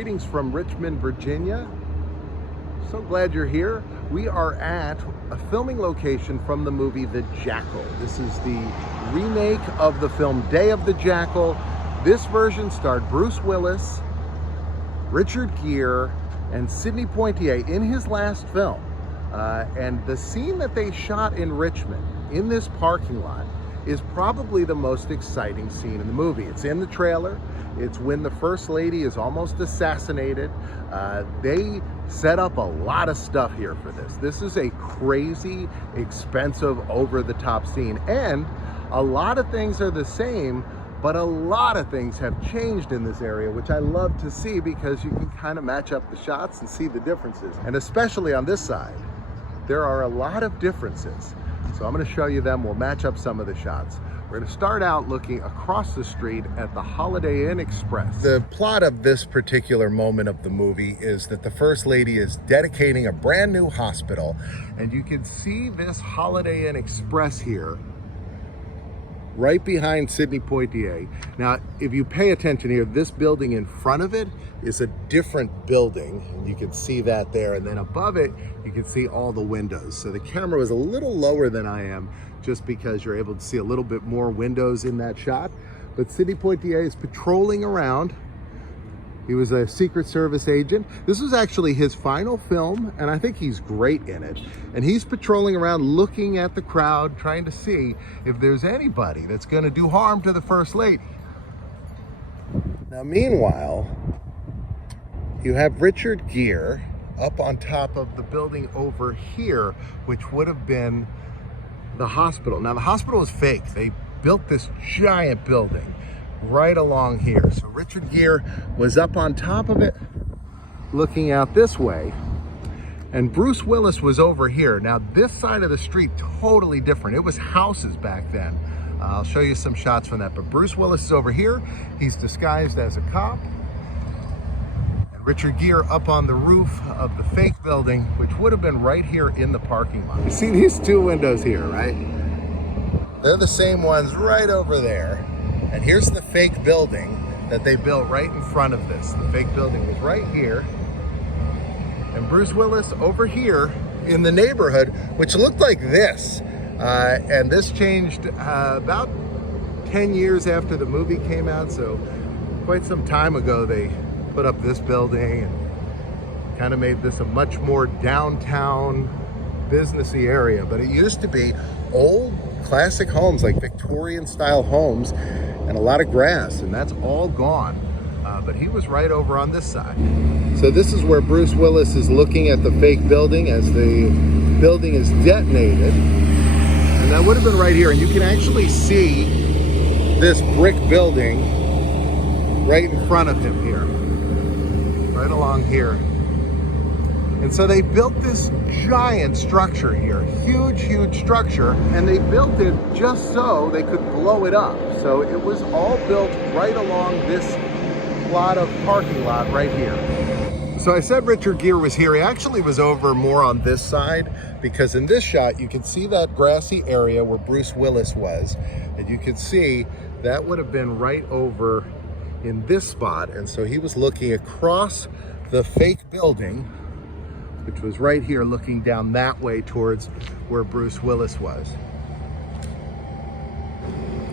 Greetings from Richmond, Virginia. So glad you're here. We are at a filming location from the movie The Jackal. This is the remake of the film Day of the Jackal. This version starred Bruce Willis, Richard Gere, and Sidney Poitier in his last film. And the scene that they shot in Richmond, in this parking lot, is probably the most exciting scene in the movie. It's in the trailer. It's when the First Lady is almost assassinated. They set up a lot of stuff here for this. This is a crazy, expensive, over-the-top scene. And a lot of things are the same, but a lot of things have changed in this area, which I love to see because you can kind of match up the shots and see the differences. And especially on this side, there are a lot of differences. So I'm going to show you them. We'll match up some of the shots. We're going to start out looking across the street at the Holiday Inn Express. The plot of this particular moment of the movie is that the First Lady is dedicating a brand new hospital, and you can see this Holiday Inn Express here right behind Sidney Poitier. Now, if you pay attention here, this building in front of it is a different building, and you can see that there, and then above it you can see all the windows. So the camera was a little lower than I am, just because you're able to see a little bit more windows in that shot. But Sidney Poitier is patrolling around. He was a Secret Service agent. This was actually his final film, and I think he's great in it. And he's patrolling around looking at the crowd, trying to see if there's anybody that's going to do harm to the First Lady. Now, meanwhile, you have Richard Gere up on top of the building over here, which would have been the hospital. Now, the hospital is fake. They built this giant building right along here. So Richard Gere was up on top of it looking out this way, and Bruce Willis was over here. Now, this side of the street, totally different. It was houses back then. I'll show you some shots from that. But Bruce Willis is over here. He's disguised as a cop. And Richard Gere up on the roof of the fake building, which would have been right here in the parking lot. You see these two windows here, right? They're the same ones right over there. And here's the fake building that they built right in front of this. The fake building was right here. And Bruce Willis over here in the neighborhood, which looked like this. And this changed about 10 years after the movie came out. So quite some time ago, they put up this building and kind of made this a much more downtown businessy area. But it used to be old classic homes, like Victorian style homes, and a lot of grass, and that's all gone. But he was right over on this side. So this is where Bruce Willis is looking at the fake building as the building is detonated. And that would have been right here. And you can actually see this brick building right in front of him here, right along here. And so they built this giant structure here, huge structure, and they built it just so they could blow it up. So it was all built right along this plot of parking lot right here. So I said Richard Gere was here. He actually was over more on this side, because in this shot you can see that grassy area where Bruce Willis was, and you can see that would have been right over in this spot. And so he was looking across the fake building, which was right here, looking down that way towards where Bruce Willis was.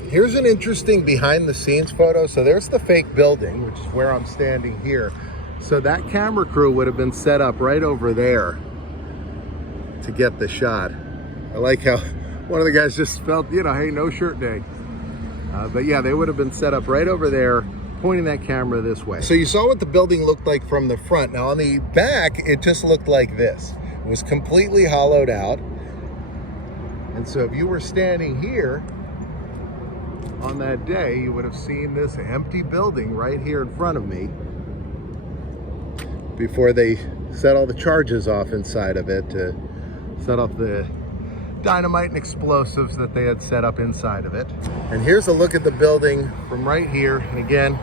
Here's an interesting behind the scenes photo. So there's the fake building, which is where I'm standing here. So that camera crew would have been set up right over there to get the shot. I like how one of the guys just felt, you know, hey, no shirt day. But yeah, they would have been set up right over there, pointing that camera this way. So you saw what the building looked like from the front. Now on the back, it just looked like this. It was completely hollowed out. And so if you were standing here on that day, you would have seen this empty building right here in front of me before they set all the charges off inside of it to set off the dynamite and explosives that they had set up inside of it. And here's a look at the building from right here. And again,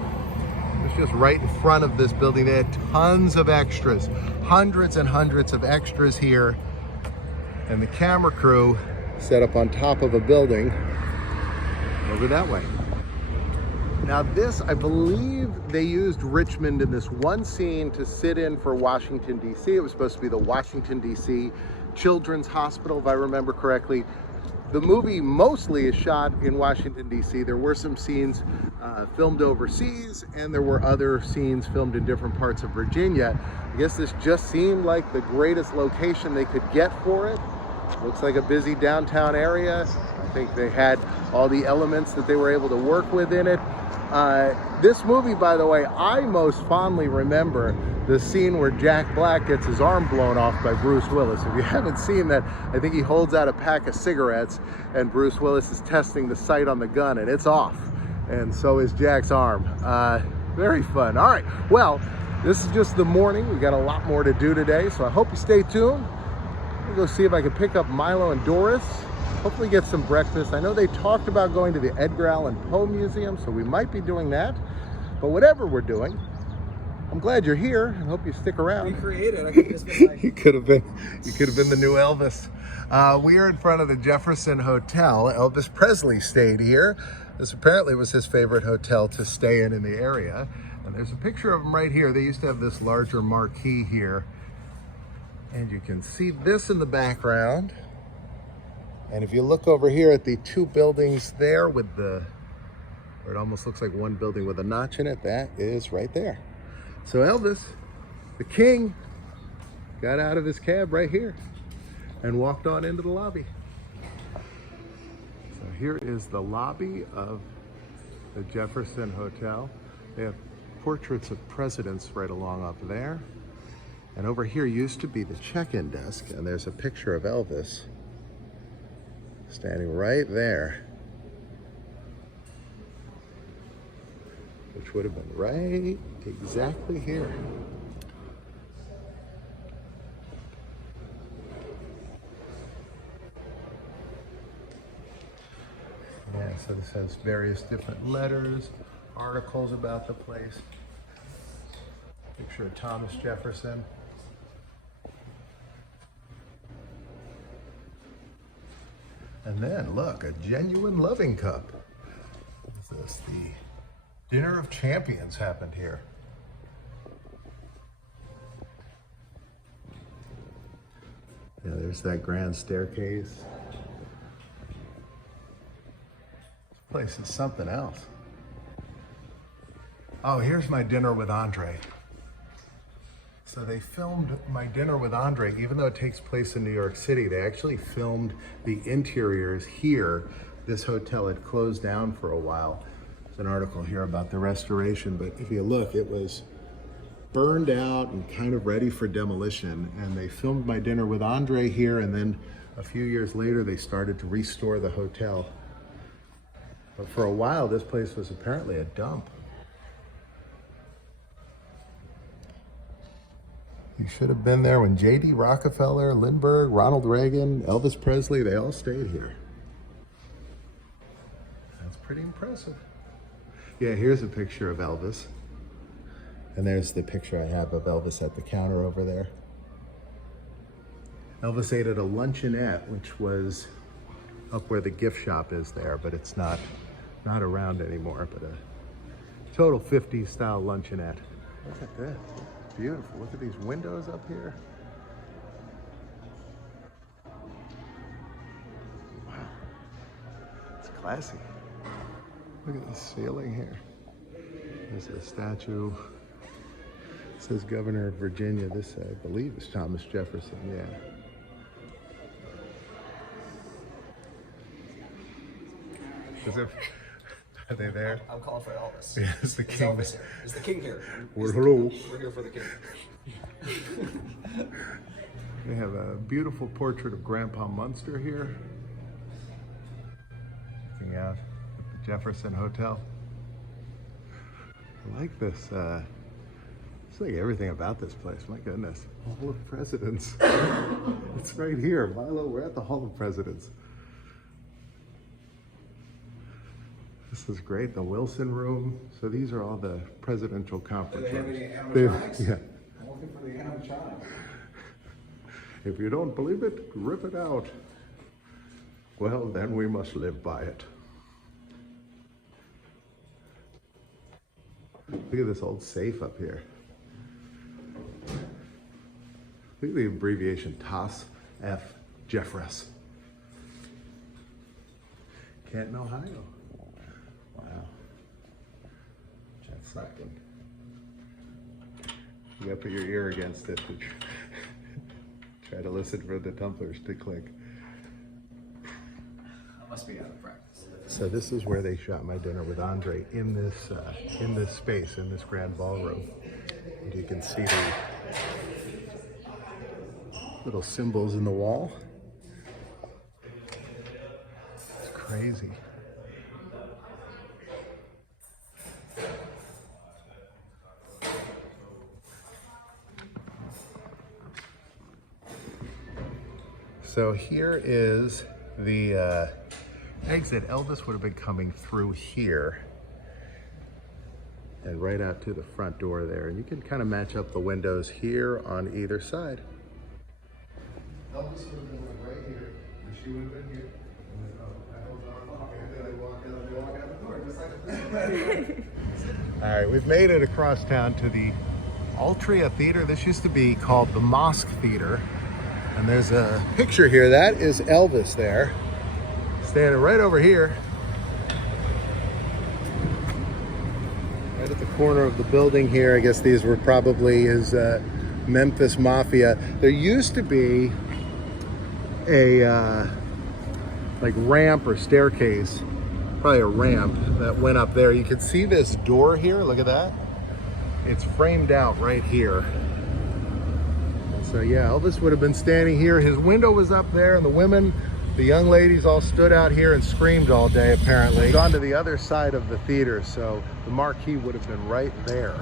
it's just right in front of this building. They had tons of extras, hundreds and hundreds of extras here. And the camera crew set up on top of a building over that way. Now this, I believe they used Richmond in this one scene to sit in for Washington, D.C. It was supposed to be the Washington, D.C. Children's Hospital, if I remember correctly. The movie mostly is shot in Washington, D.C. There were some scenes filmed overseas, and there were other scenes filmed in different parts of Virginia. I guess this just seemed like the greatest location they could get for it. Looks like a busy downtown area. I think they had all the elements that they were able to work with in it. This movie, by the way, I most fondly remember the scene where Jack Black gets his arm blown off by Bruce Willis. If you haven't seen that, I think he holds out a pack of cigarettes and Bruce Willis is testing the sight on the gun and it's off. And so is Jack's arm. Very fun. All right, well, this is just the morning. We got a lot more to do today, so I hope you stay tuned. I'll go see if I can pick up Milo and Doris. Hopefully get some breakfast. I know they talked about going to the Edgar Allan Poe Museum, so we might be doing that. But whatever we're doing, I'm glad you're here. I hope you stick around. Recreated. I could just been like... you could have been the new Elvis. We are in front of the Jefferson Hotel. Elvis Presley stayed here. This apparently was his favorite hotel to stay in the area. And there's a picture of him right here. They used to have this larger marquee here. And you can see this in the background. And if you look over here at the two buildings there with where it almost looks like one building with a notch in it, that is right there. So Elvis, the king, got out of his cab right here and walked on into the lobby. So here is the lobby of the Jefferson Hotel. They have portraits of presidents right along up there. And over here used to be the check-in desk, and there's a picture of Elvis standing right there, which would have been right exactly here. Yeah, so this has various different letters, articles about the place. Picture of Thomas Jefferson. And then look, a genuine loving cup. What is this? The Dinner of Champions happened here. Yeah, there's that grand staircase. This place is something else. Oh, here's my dinner with Andre. So they filmed My Dinner with Andre, even though it takes place in New York City, they actually filmed the interiors here. This hotel had closed down for a while. There's an article here about the restoration, but if you look, it was burned out and kind of ready for demolition. And they filmed My Dinner with Andre here, and then a few years later, they started to restore the hotel. But for a while, this place was apparently a dump. You should have been there when J.D. Rockefeller, Lindbergh, Ronald Reagan, Elvis Presley, they all stayed here. That's pretty impressive. Yeah, here's a picture of Elvis. And there's the picture I have of Elvis at the counter over there. Elvis ate at a luncheonette, which was up where the gift shop is there, but it's not around anymore, but a total 50s style luncheonette. Look at this. Beautiful. Look at these windows up here. Wow. It's classy. Look at the ceiling here. There's a statue. It says Governor of Virginia. This, I believe, is Thomas Jefferson. Yeah. Are they there? I'm calling for Elvis. Yeah, it's the king. Elvis here. Is the king here? Well, hello. We're here for the king. They have a beautiful portrait of Grandpa Munster here. Looking out at the Jefferson Hotel. I like this. It's like everything about this place. My goodness. Hall of Presidents. It's right here. Milo, we're at the Hall of Presidents. This is great, the Wilson Room. So these are all the presidential conference rooms. Do they have any animatronics? Yeah. I'm looking for the animatronics. If you don't believe it, rip it out. Well, then we must live by it. Look at this old safe up here. Look at the abbreviation, TOS F Jeffress. Canton, Ohio. Wow. That's something. You gotta put your ear against it to try to listen for the tumblers to click. I must be out of practice. So this is where they shot my dinner with Andre, in this space, in this grand ballroom. And you can see the little symbols in the wall. It's crazy. So here is the exit. Elvis would have been coming through here and right out to the front door there. And you can kind of match up the windows here on either side. Elvis would have been right here, and she would have been here. And then they walk out the door, just like all right, we've made it across town to the Altria Theater. This used to be called the Mosque Theater. And there's a picture here. That is Elvis there, standing right over here. Right at the corner of the building here. I guess these were probably his Memphis Mafia. There used to be a like ramp or staircase, probably a ramp that went up there. You can see this door here, look at that. It's framed out right here. So yeah, Elvis would have been standing here. His window was up there, and the women, the young ladies all stood out here and screamed all day, apparently. Gone to the other side of the theater, so the marquee would have been right there.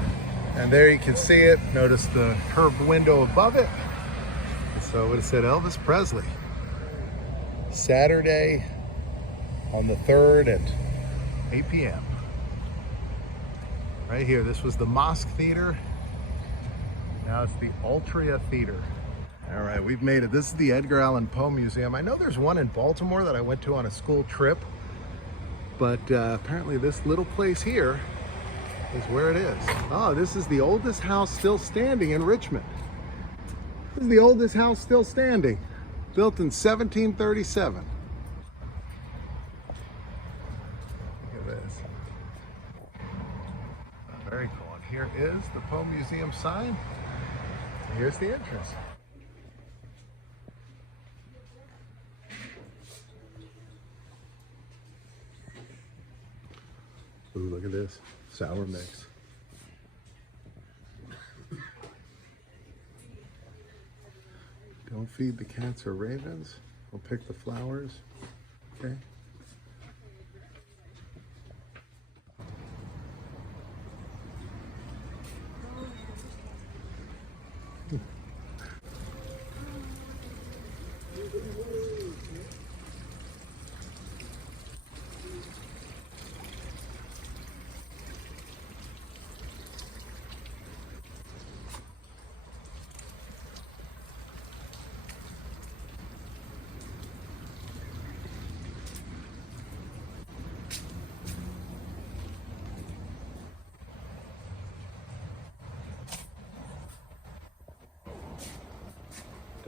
And there you can see it. Notice the curved window above it. So it would have said Elvis Presley. Saturday on the 3rd at 8 p.m. Right here, this was the Mosque Theater. Now it's the Altria Theater. All right, we've made it. This is the Edgar Allan Poe Museum. I know there's one in Baltimore that I went to on a school trip, but apparently this little place here is where it is. Oh, this is the oldest house still standing in Richmond. This is the oldest house still standing, built in 1737. Look at this. Very cool. And here is the Poe Museum sign. Here's the entrance. Ooh, look at this. Sour mix. Don't feed the cats or ravens. We'll pick the flowers. Okay.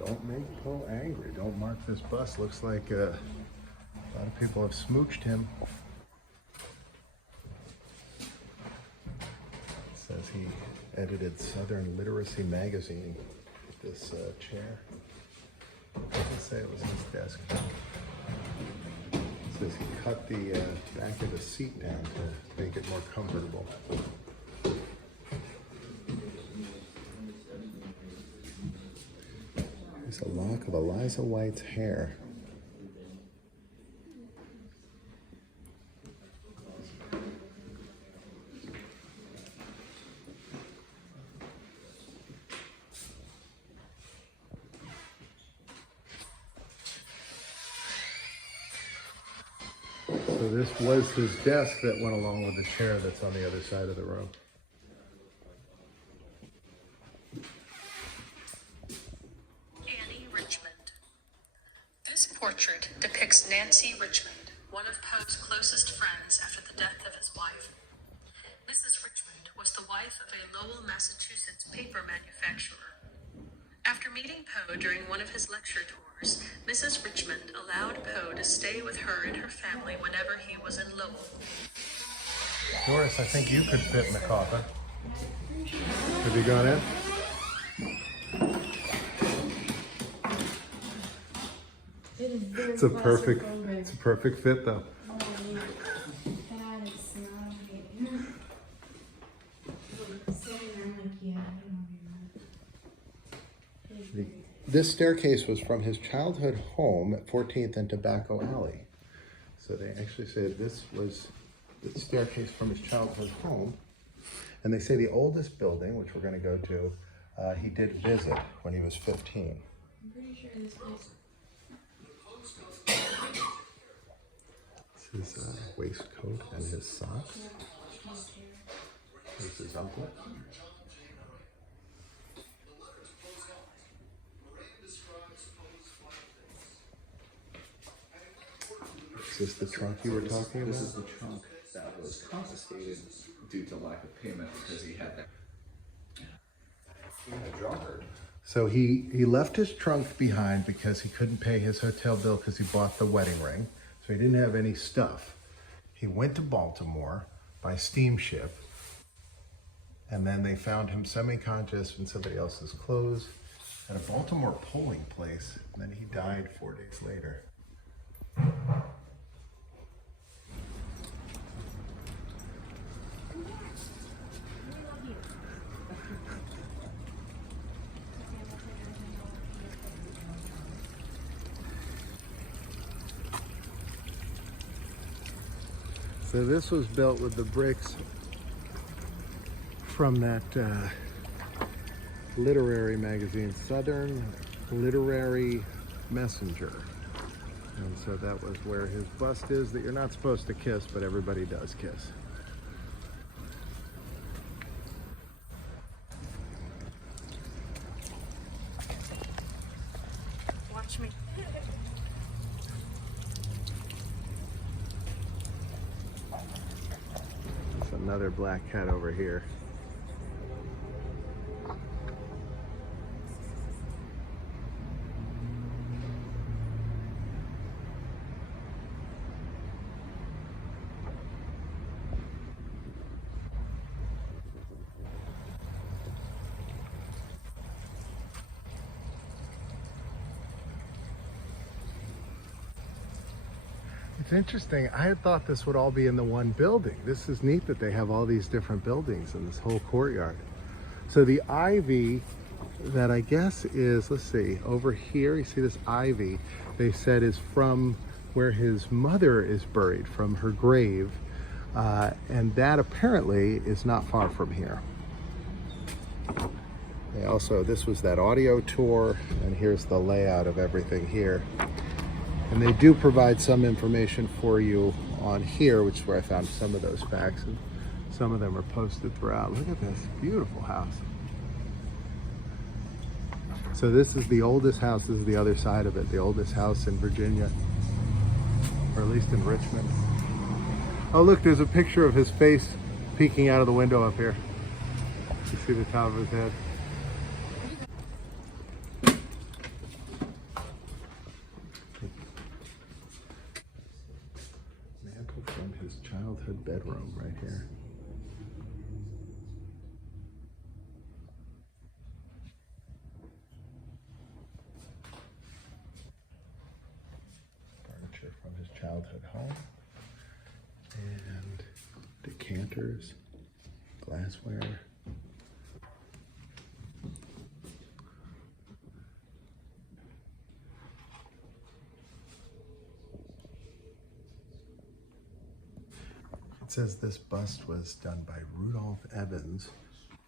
Don't make Poe angry. Don't mark this bus. Looks like a lot of people have smooched him. It says he edited Southern Literacy magazine with this chair. It doesn't say it was his desk. It says he cut the back of the seat down to make it more comfortable. It's a lock of Eliza White's hair. So this was his desk that went along with the chair that's on the other side of the room. Richmond. This portrait depicts Nancy Richmond, one of Poe's closest friends after the death of his wife. Mrs. Richmond was the wife of a Lowell, Massachusetts paper manufacturer. After meeting Poe during one of his lecture tours, Mrs. Richmond allowed Poe to stay with her and her family whenever he was in Lowell. Doris, I think you could fit in the coffin. Have you gone in? It is very It's a perfect fit though. Oh, yeah. God, it's not sitting there, I'm like, yeah, I don't know. This staircase was from his childhood home at 14th and Tobacco Alley. So they actually say this was the staircase from his childhood home. And they say the oldest building, which we're going to go to, he did visit when he was 15. I'm pretty sure this was. This is his waistcoat and his socks. This is his uncle. Is this the trunk you were talking about? This is the trunk that was confiscated due to lack of payment because he had that. A drunkard. So he left his trunk behind because he couldn't pay his hotel bill because he bought the wedding ring. So he didn't have any stuff. He went to Baltimore by steamship, and then they found him semi-conscious in somebody else's clothes at a Baltimore polling place, and then he died 4 days later. So this was built with the bricks from that literary magazine, Southern Literary Messenger. And so that was where his bust is that you're not supposed to kiss, but everybody does kiss. Watch me. Another black cat over here. It's interesting. I had thought this would all be in the one building. This is neat that they have all these different buildings in this whole courtyard. So the ivy that I guess is, let's see, over here, you see this ivy, they said is from where his mother is buried, from her grave. And that apparently is not far from here. They also, this was that audio tour, and here's the layout of everything here. And they do provide some information for you on here, which is where I found some of those facts, and some of them are posted throughout. Look at this beautiful house. So this is the oldest house. This is the other side of it, the oldest house in Virginia, or at least in Richmond. Oh, look, there's a picture of his face peeking out of the window up here. You see the top of his head. Mantle from his childhood bedroom right here. Furniture from his childhood home. And decanters, glassware. It says this bust was done by Rudolph Evans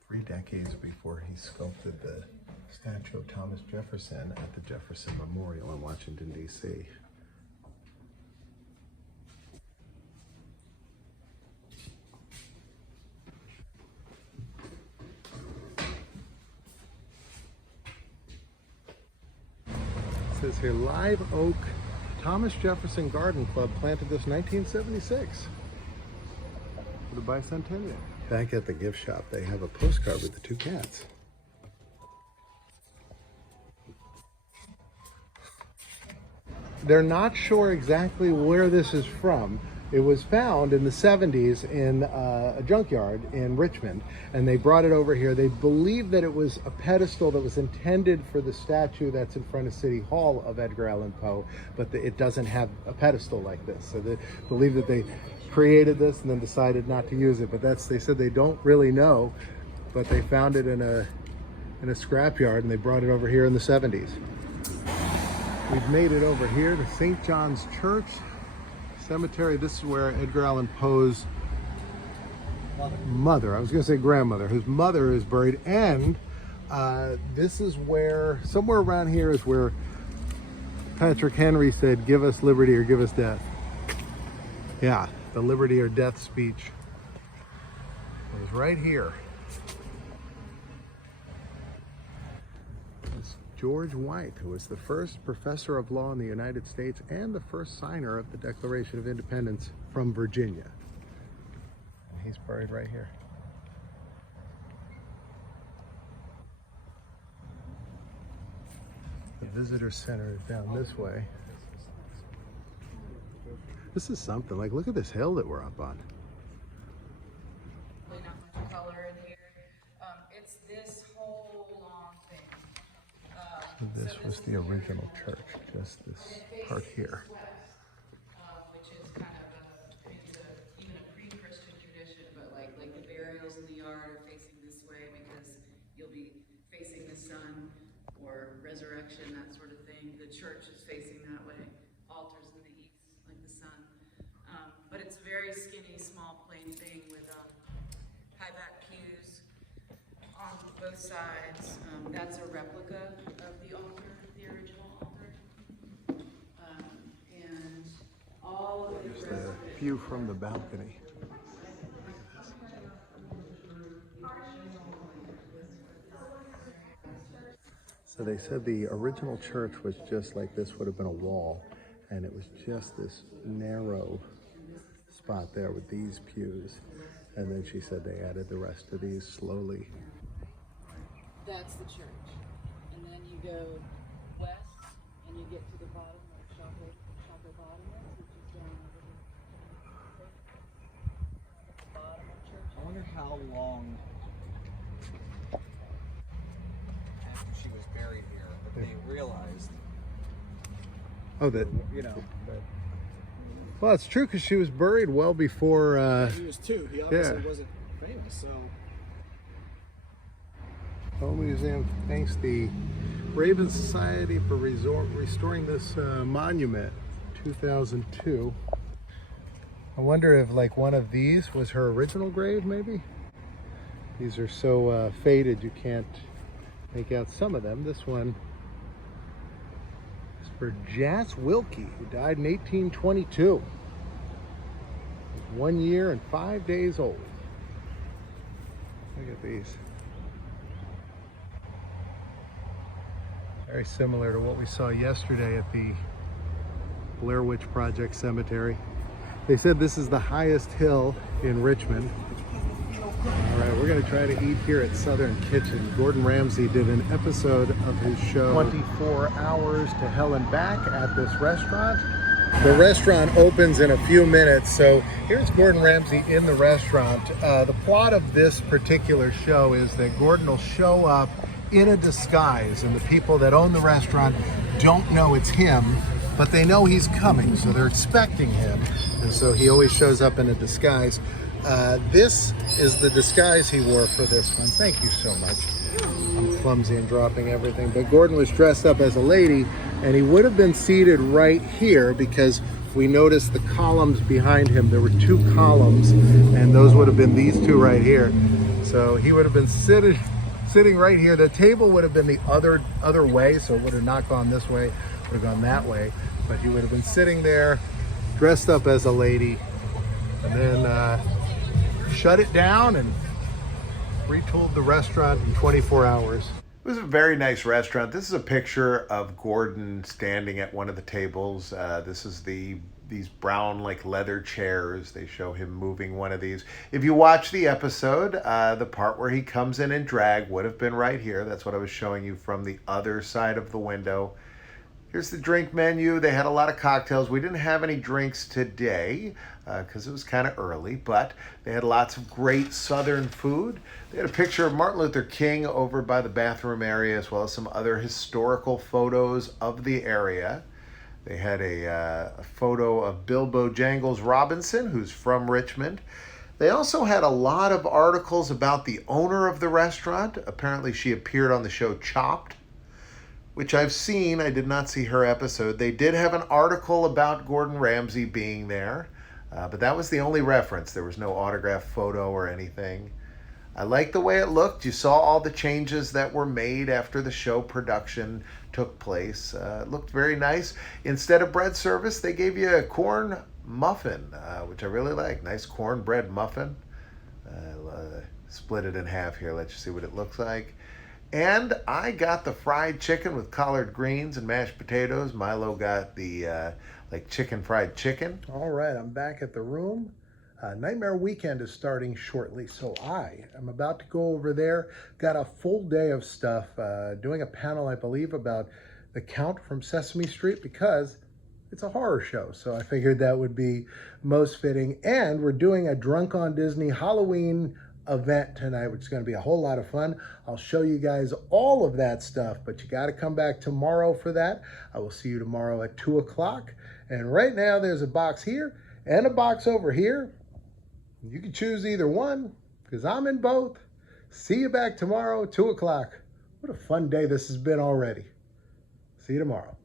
3 decades before he sculpted the statue of Thomas Jefferson at the Jefferson Memorial in Washington, D.C. It says here, Live Oak Thomas Jefferson Garden Club planted this 1976 for the bicentennial. Back at the gift shop, they have a postcard with the two cats. They're not sure exactly where this is from. It was found in the 70s in a junkyard in Richmond, and they brought it over here. They believe that it was a pedestal that was intended for the statue that's in front of City Hall of Edgar Allan Poe, but it doesn't have a pedestal like this. So they believe that they created this and then decided not to use it, but they said they don't really know, but they found it in a scrapyard, and they brought it over here in the 70s. We've made it over here to St. John's Church Cemetery. This is where Edgar Allan Poe's mother, I was going to say grandmother, his mother is buried, and this is where, somewhere around here is where Patrick Henry said, "Give us liberty or give us death." Yeah, the liberty or death speech was right here. George White, who was the first professor of law in the United States and the first signer of the Declaration of Independence from Virginia. And he's buried right here. The visitor center is down this way. This is something, like, look at this hill that we're up on. Really not much color in here. It's this whole long thing. This was the original church, just this part here. Which is kind of even a pre-Christian tradition, but like the burials in the yard are facing this way because you'll be facing the sun, or resurrection, that sort of thing. The church is facing that way. Altars in the east, like the sun. But it's a very skinny, small, plain thing with high back pews on both sides. That's a replica of the altar, the original altar. And all of There's the view from the balcony. So they said the original church was just like this, would have been a wall, and it was just this narrow spot there with these pews. And then she said they added the rest of these slowly. That's the church. And then you go west and you get to the bottom where Chapel Bottom is, which is down over here. At the bottom of church. I wonder how long after she was buried here that they realized, Oh, that, you know, that well, it's true, because she was buried well before, he was two. He obviously wasn't famous, so. Poe Museum thanks the Raven Society for restoring this monument, 2002. I wonder if, like, one of these was her original grave, maybe? These are so faded you can't make out some of them. This one is for Jas Wilkie, who died in 1822. He was 1 year and 5 days old. Look at these. Very similar to what we saw yesterday at the Blair Witch Project Cemetery. They said this is the highest hill in Richmond. All right, we're gonna try to eat here at Southern Kitchen. Gordon Ramsay did an episode of his show 24 Hours to Hell and Back at this restaurant. The restaurant opens in a few minutes, so here's Gordon Ramsay in the restaurant. The plot of this particular show is that Gordon will show up in a disguise, and the people that own the restaurant don't know it's him, but they know he's coming, so they're expecting him, and so he always shows up in a disguise. This is the disguise he wore for this one. Thank you so much. I'm clumsy and dropping everything, but Gordon was dressed up as a lady, and he would have been seated right here because we noticed the columns behind him. There were two columns, and those would have been these two right here. So he would have been sitting right here. The table would have been the other way, so it would have not gone this way, would have gone that way, but he would have been sitting there dressed up as a lady, and then shut it down and retooled the restaurant in 24 hours. It was a very nice restaurant. This is a picture of Gordon standing at one of the tables. This is the these brown like leather chairs. They show him moving one of these. If you watch the episode, the part where he comes in drag would have been right here. That's what I was showing you from the other side of the window. Here's the drink menu. They had a lot of cocktails. We didn't have any drinks today because it was kind of early, but they had lots of great Southern food. They had a picture of Martin Luther King over by the bathroom area, as well as some other historical photos of the area. They had a photo of Bilbo Jangles Robinson, who's from Richmond. They also had a lot of articles about the owner of the restaurant. Apparently she appeared on the show Chopped, which I've seen. I did not see her episode. They did have an article about Gordon Ramsay being there, but that was the only reference. There was no autograph photo or anything. I liked the way it looked. You saw all the changes that were made after the show production took place. It looked very nice. Instead of bread service, they gave you a corn muffin, which I really like. Nice cornbread muffin. Split it in half here. Let you see what it looks like. And I got the fried chicken with collard greens and mashed potatoes. Milo got the like chicken fried chicken. All right, I'm back at the room. Nightmare Weekend is starting shortly, so I am about to go over there. Got a full day of stuff, doing a panel, I believe, about The Count from Sesame Street, because it's a horror show, so I figured that would be most fitting. And we're doing a Drunk on Disney Halloween event tonight, which is going to be a whole lot of fun. I'll show you guys all of that stuff, but you got to come back tomorrow for that. I will see you tomorrow at 2 o'clock. And right now there's a box here and a box over here. You can choose either one because I'm in both. See you back tomorrow, 2 o'clock. What a fun day this has been already. See you tomorrow.